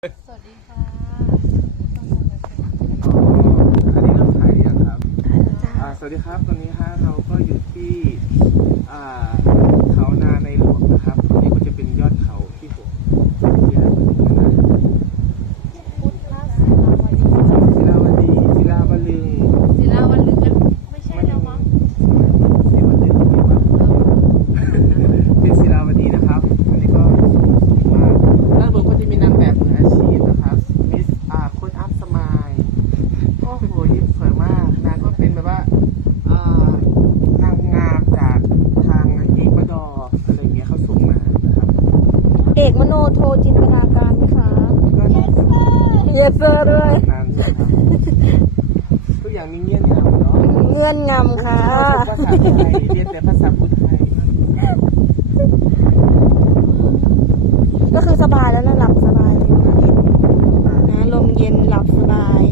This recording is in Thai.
สวัสดีค่ะอ๋ออันนี้เริ่มถ่ายกันครับจ้าอ่าสวัสดีครับ ตอนนี้ฮะเราก็อยู่ที่อ่าเขานาในหลวงนะครับตรงนี้ก็จะเป็นยอดเขาที่หกที่อะไรนะ พุทธศิลาวดี ศิลาวดีศิลาวลึง ศิลาวันลึกกันไม่ใช่แล้วมั้ง ศิลาวลึงหรือเปล่าเป็นศิลาวดีนะครับ อันนี้ก็สูงสูงมากด้านบนก็จะมีนางแบบมืออาชีพนะครับมิสอ่าคุณอัพสมายโอ้โหยิ้มสวยมากนางก็เป็นแบบว่าอ่านางงามจากทางอีกวาดอร์อะไรอย่างเงี้ยเขาส่งมานะครับ เอกม โนโทจินตนาการค่ะก็เยสเซอร์ด้วยนานอยู่ครับทุกอย่างมีเงี้ยนงามเนาะเงื่อนงำค่ะ ภาษาไทยเรียนแต่ภาษาพุทธไทยก็คือสบายแล้วนะหลับสบายเลยนะลมเย็นหลับสบาย